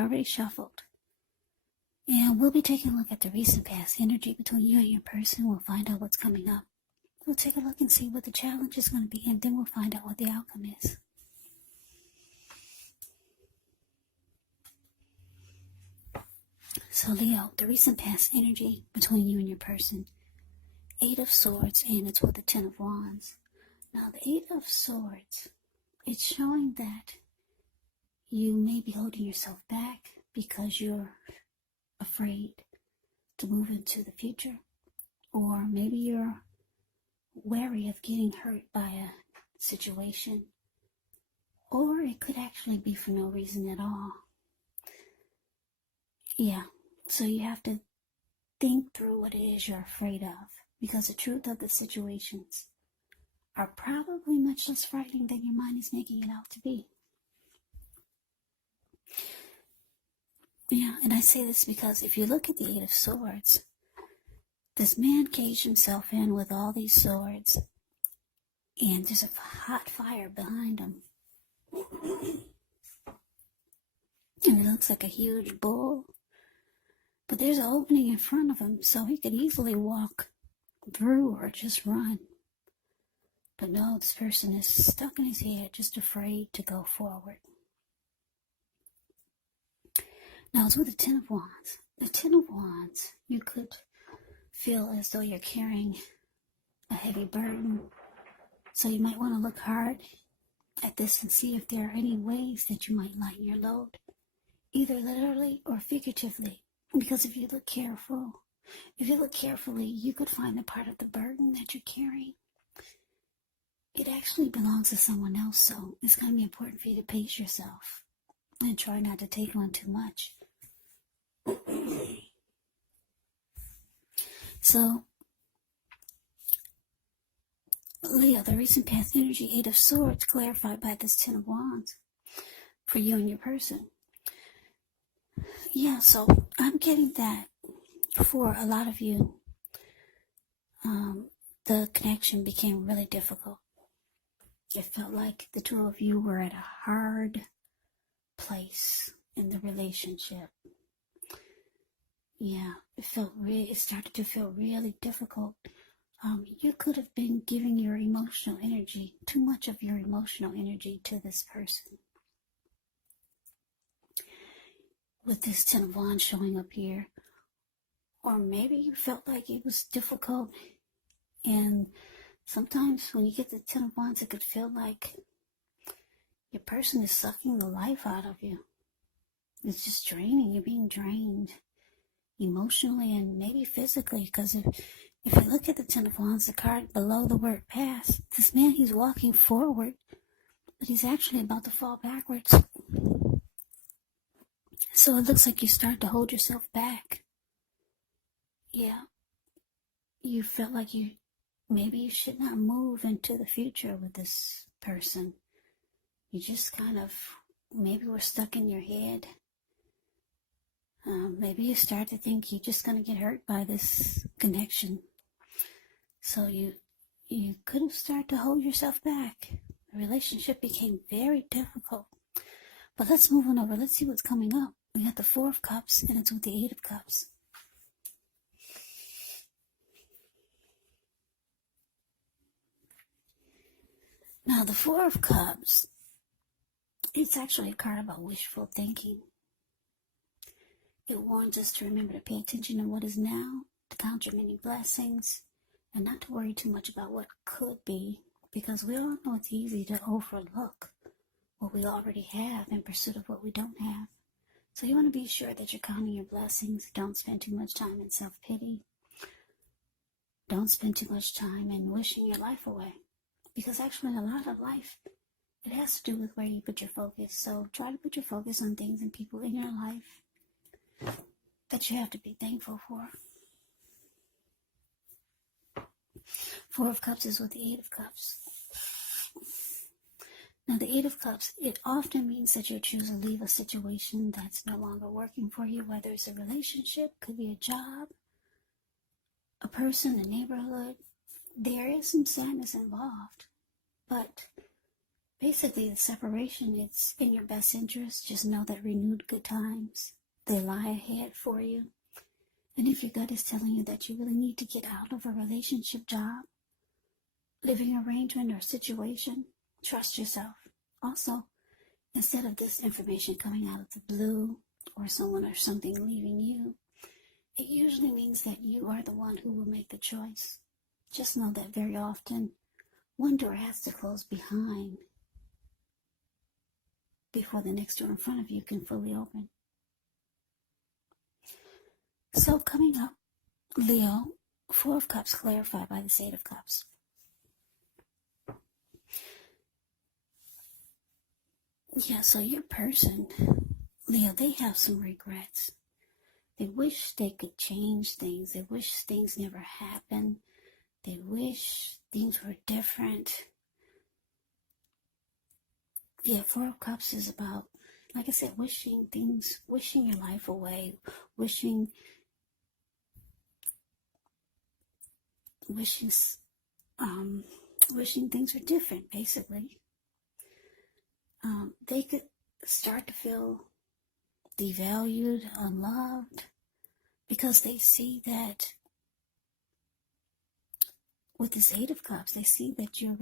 already shuffled. And we'll be taking a look at the recent past energy between you and your person. We'll find out what's coming up. We'll take a look and see what the challenge is going to be, and then we'll find out what the outcome is. So Leo, the recent past energy between you and your person. 8 of Swords, and it's with the 10 of Wands. Now the 8 of Swords, it's showing that you may be holding yourself back because you're afraid to move into the future. Or maybe you're wary of getting hurt by a situation. Or it could actually be for no reason at all. Yeah, so you have to think through what it is you're afraid of, because the truth of the situations are probably much less frightening than your mind is making it out to be. Yeah, and I say this because if you look at the 8 of Swords, this man caged himself in with all these swords, and there's a hot fire behind him. And it looks like a huge bull. But there's an opening in front of him, so he could easily walk through or just run. But no, this person is stuck in his head, just afraid to go forward. Now it's with the 10 of Wands. The 10 of Wands, you could feel as though you're carrying a heavy burden. So you might want to look hard at this and see if there are any ways that you might lighten your load, either literally or figuratively. Because if you look carefully, you could find the part of the burden that you're carrying. It actually belongs to someone else, so it's going to be important for you to pace yourself and try not to take on too much. So, Leo, the recent past energy, 8 of Swords, clarified by this 10 of Wands for you and your person. Yeah, so I'm getting that for a lot of you, the connection became really difficult. It felt like the two of you were at a hard place in the relationship. Yeah, it started to feel really difficult. You could have been giving your emotional energy, too much of your emotional energy to this person. With this 10 of Wands showing up here. Or maybe you felt like it was difficult, and sometimes when you get the 10 of Wands, it could feel like your person is sucking the life out of you. It's just draining. You're being drained emotionally and maybe physically, because if you look at the 10 of Wands, the card below the word past, this man, he's walking forward, but he's actually about to fall backwards. So it looks like you start to hold yourself back. Yeah, you felt like maybe you should not move into the future with this person. You just kind of, maybe were stuck in your head. Maybe you start to think you're just going to get hurt by this connection. So you could have started to hold yourself back. The relationship became very difficult. But let's move on over. Let's see what's coming up. We got the 4 of Cups, and it's with the 8 of Cups. Now, the 4 of Cups, it's actually a card about wishful thinking. It warns us to remember to pay attention to what is now, to count your many blessings, and not to worry too much about what could be, because we all know it's easy to overlook what we already have in pursuit of what we don't have. So you want to be sure that you're counting your blessings. Don't spend too much time in self-pity. Don't spend too much time in wishing your life away. Because actually a lot of life, it has to do with where you put your focus. So try to put your focus on things and people in your life that you have to be thankful for. 4 of Cups is with the 8 of Cups. Now the 8 of Cups, it often means that you're choosing to leave a situation that's no longer working for you, whether it's a relationship, could be a job, a person, a neighborhood. There is some sadness involved, but Basically, the separation, it's in your best interest. Just know that renewed good times, they lie ahead for you. And if your gut is telling you that you really need to get out of a relationship, job, living arrangement, or situation, trust yourself. Also, instead of this information coming out of the blue, or someone or something leaving you, it usually means that you are the one who will make the choice. Just know that very often, one door has to close before the next door in front of you can fully open. So coming up, Leo, Four of Cups clarified by the Eight of Cups. Yeah, so your person, Leo, they have some regrets. They wish they could change things. They wish things never happened. They wish things were different. Yeah, Four of Cups is about, like I said, wishing your life away, wishing things were different, basically. They could start to feel devalued, unloved, because they see that with this Eight of Cups, they see that you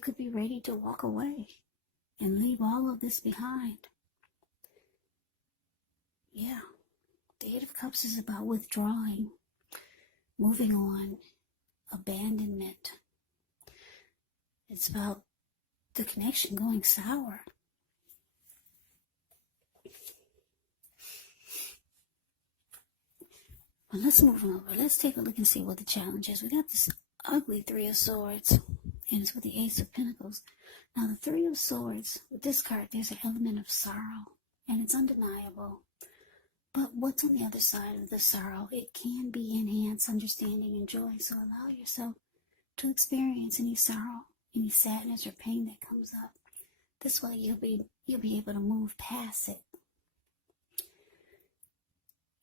could be ready to walk away and leave all of this behind. Yeah, the Eight of Cups is about withdrawing, moving on, abandonment. It's about the connection going sour. Well, let's move on over. Let's take a look and see what the challenge is. We got this ugly Three of Swords, and it's with the Ace of Pentacles. Now, the Three of Swords, with this card, there's an element of sorrow, and it's undeniable. But what's on the other side of the sorrow? It can be enhanced understanding and joy. So allow yourself to experience any sorrow, any sadness or pain that comes up. This way you'll be able to move past it.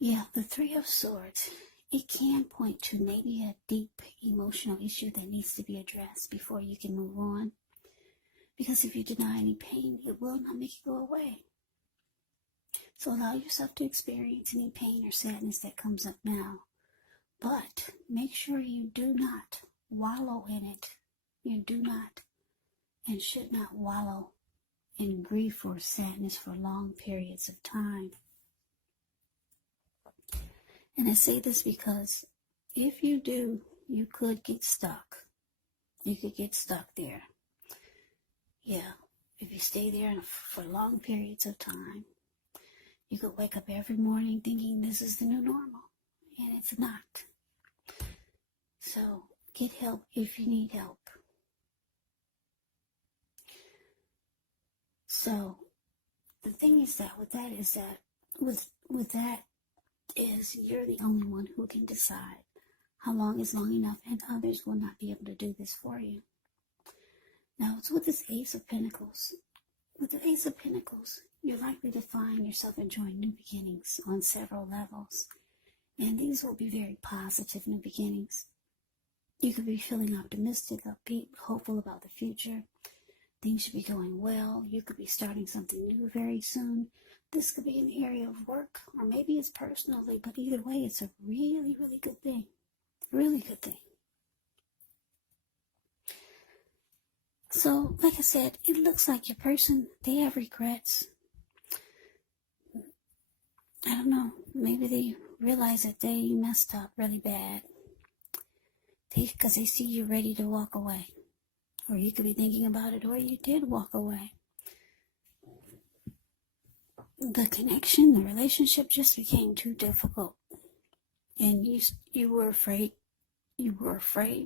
Yeah, the Three of Swords, it can point to maybe a deep emotional issue that needs to be addressed before you can move on. Because if you deny any pain, it will not make it go away. So allow yourself to experience any pain or sadness that comes up now. But make sure you do not wallow in it. You do not and should not wallow in grief or sadness for long periods of time. And I say this because if you do, you could get stuck. You could get stuck there. Yeah, if you stay there for long periods of time, you could wake up every morning thinking this is the new normal, and it's not. So get help if you need help. So the thing is that with that is you're the only one who can decide how long is long enough, and others will not be able to do this for you. Now it's with this Ace of Pentacles. With the Ace of Pentacles, you're likely to find yourself enjoying new beginnings on several levels, and these will be very positive new beginnings. You could be feeling optimistic, upbeat, hopeful about the future. Things should be going well. You could be starting something new very soon. This could be in the area of work, or maybe it's personally, but either way, it's a really, really good thing. Really good thing. So, like I said, it looks like your person, they have regrets. I don't know, maybe they realize that they messed up really bad. Because they see you ready to walk away. Or you could be thinking about it, or you did walk away. The connection, the relationship just became too difficult. And you were afraid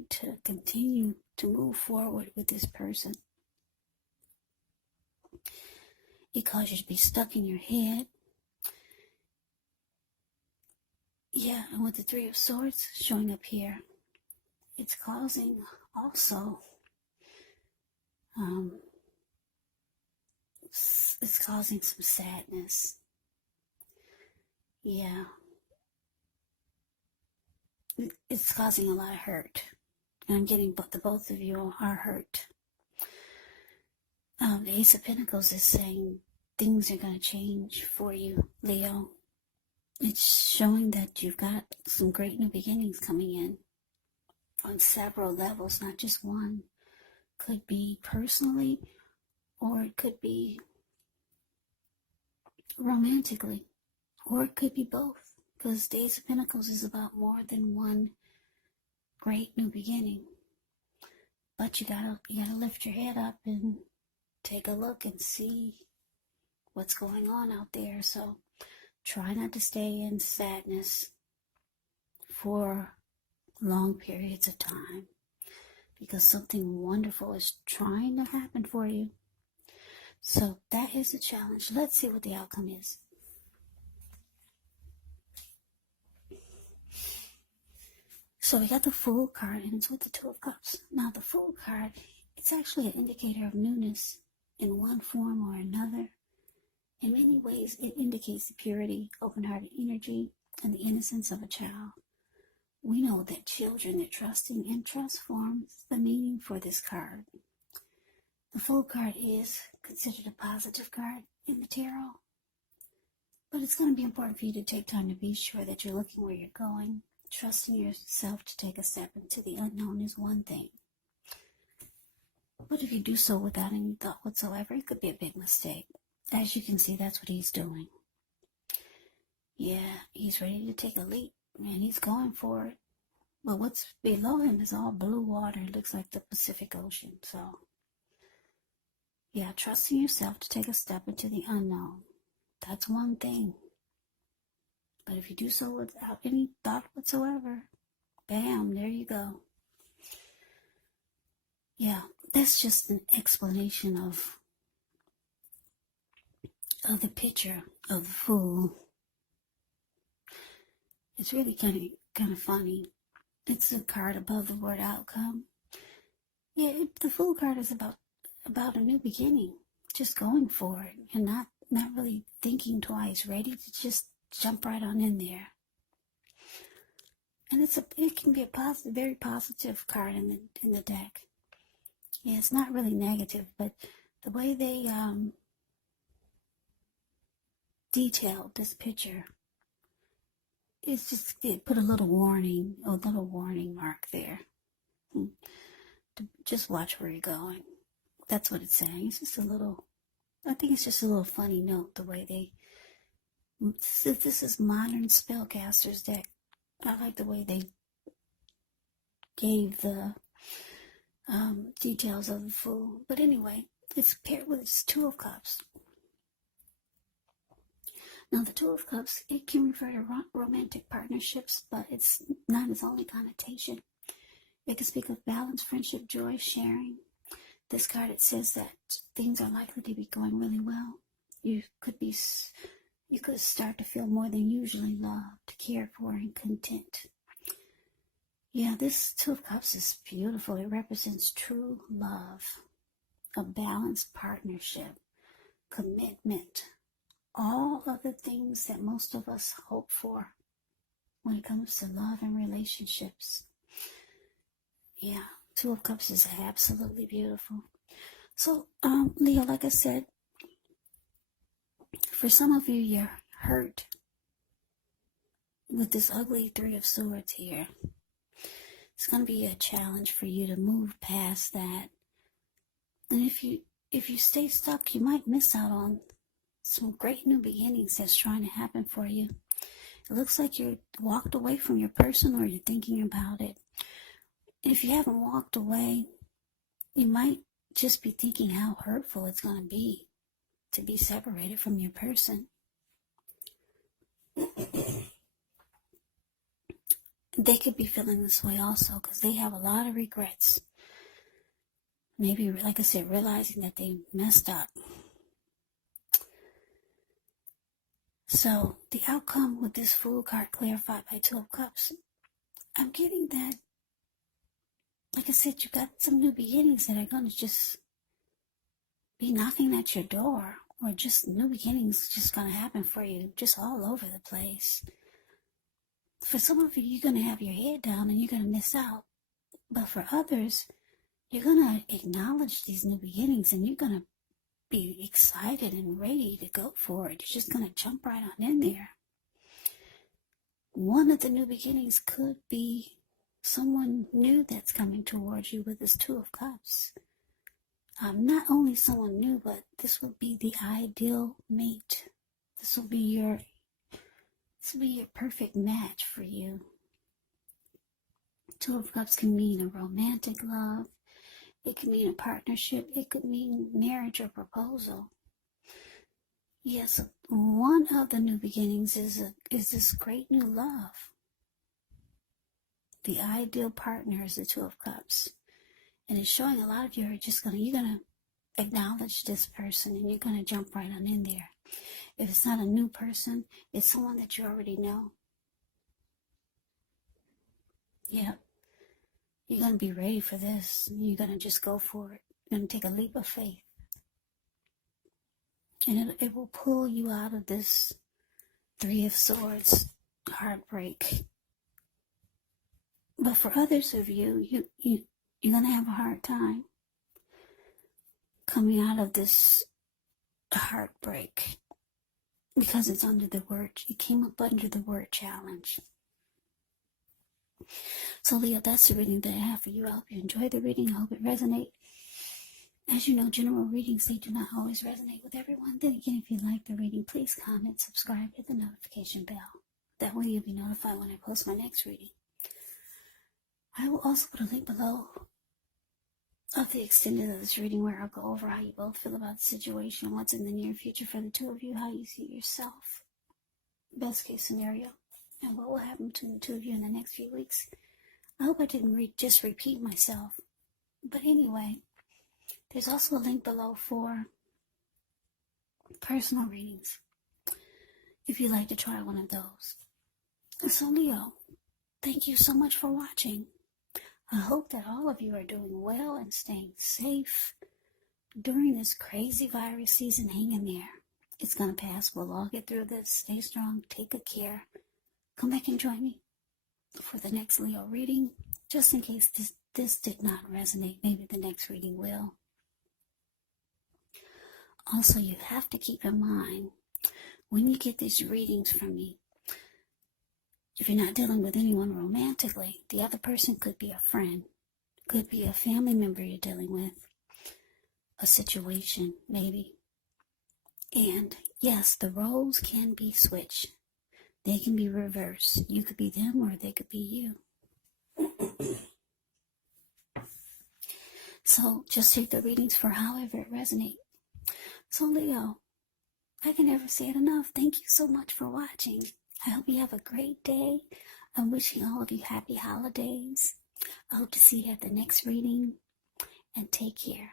to continue to move forward with this person. It caused you to be stuck in your head. Yeah, and with the Three of Swords showing up here, it's causing also, it's causing some sadness. Yeah. It's causing a lot of hurt. And I'm getting the both of you are hurt. The Ace of Pentacles is saying things are going to change for you, Leo. It's showing that you've got some great new beginnings coming in on several levels, not just one. Could be personally, or it could be romantically, or it could be both, because the Ace of Pentacles is about more than one great new beginning. But you gotta lift your head up and take a look and see what's going on out there. So try not to stay in sadness for long periods of time, because something wonderful is trying to happen for you. So that is the challenge. Let's see what the outcome is. So we got the Fool card, and it's with the Two of Cups. Now the Fool card, it's actually an indicator of newness in one form or another. In many ways, it indicates the purity, open-hearted energy, and the innocence of a child. We know that children are trusting, and trust forms the meaning for this card. The Fool card is considered a positive card in the tarot, but it's going to be important for you to take time to be sure that you're looking where you're going. Trusting yourself to take a step into the unknown is one thing, but if you do so without any thought whatsoever, it could be a big mistake. As you can see, that's what he's doing. Yeah, he's ready to take a leap, and he's going for it. But what's below him is all blue water. It looks like the Pacific Ocean. So, yeah, trusting yourself to take a step into the unknown. That's one thing. But if you do so without any thought whatsoever, bam, there you go. Yeah, that's just an explanation of the picture of the Fool. It's really kind of funny. It's a card above the word outcome. Yeah, the Fool card is about a new beginning, just going for it, and not really thinking twice, ready to just jump right on in there. And it can be a positive, very positive card in the deck. Yeah, it's not really negative, but the way they detailed this picture, it's just, it put a little warning mark there. Just watch where you're going. That's what it's saying. It's just I think it's just a little funny note, the way this is modern spellcaster's deck. I like the way they gave the details of the Fool. But anyway, it's paired with its Two of Cups. Now, the Two of Cups, it can refer to romantic partnerships, but it's not its only connotation. It can speak of balance, friendship, joy, sharing. This card, it says that things are likely to be going really well. You could start to feel more than usually loved, cared for, and content. Yeah, this Two of Cups is beautiful. It represents true love, a balanced partnership, commitment, all of the things that most of us hope for when it comes to love and relationships. Yeah, Two of Cups is absolutely beautiful. So, Leo, like I said, for some of you, you're hurt with this ugly Three of Swords here. It's going to be a challenge for you to move past that. And if you stay stuck, you might miss out on some great new beginnings that's trying to happen for you. It looks like you walked away from your person, or you're thinking about it. And if you haven't walked away, you might just be thinking how hurtful it's going to be separated from your person. They could be feeling this way also, because they have a lot of regrets. Maybe, like I said, realizing that they messed up. So, the outcome with this Fool card clarified by Two of Cups, I'm getting that, like I said, you got some new beginnings that are going to just be knocking at your door, or just new beginnings just going to happen for you, just all over the place. For some of you, you're going to have your head down and you're going to miss out. But for others, you're going to acknowledge these new beginnings, and you're going to be excited and ready to go for it. You're just going to jump right on in there. One of the new beginnings could be someone new that's coming towards you with this Two of Cups. Not only someone new, but this will be the ideal mate. This will be your perfect match for you. Two of Cups can mean a romantic love. It could mean a partnership. It could mean marriage or proposal. Yes, one of the new beginnings is this great new love. The ideal partner is the Two of Cups. And it's showing a lot of you are just you're going to acknowledge this person and you're going to jump right on in there. If it's not a new person, it's someone that you already know. Yep. You're going to be ready for this. You're going to just go for it. You're going to take a leap of faith. And it will pull you out of this Three of Swords heartbreak. But for others of you, you're going to have a hard time coming out of this heartbreak because it's under the word, it came up under the word challenge. So Leo, that's the reading that I have for you. I hope you enjoy the reading. I hope it resonates. As you know, general readings, they do not always resonate with everyone. Then again, if you like the reading, please comment, subscribe, hit the notification bell. That way you'll be notified when I post my next reading. I will also put a link below of the extended of this reading where I'll go over how you both feel about the situation, what's in the near future for the two of you, how you see yourself, best case scenario, and what will happen between the two of you in the next few weeks. I hope I didn't just repeat myself. But anyway, there's also a link below for personal readings if you'd like to try one of those. So Leo, thank you so much for watching. I hope that all of you are doing well and staying safe during this crazy virus season. Hang in there. It's going to pass. We'll all get through this. Stay strong. Take good care. Come back and join me for the next Leo reading. Just in case this did not resonate, maybe the next reading will. Also, you have to keep in mind, when you get these readings from me, if you're not dealing with anyone romantically, the other person could be a friend, could be a family member you're dealing with, a situation, maybe. And yes, the roles can be switched. They can be reversed. You could be them or they could be you. So just take the readings for however it resonates. So Leo, I can never say it enough. Thank you so much for watching. I hope you have a great day. I'm wishing all of you happy holidays. I hope to see you at the next reading. And take care.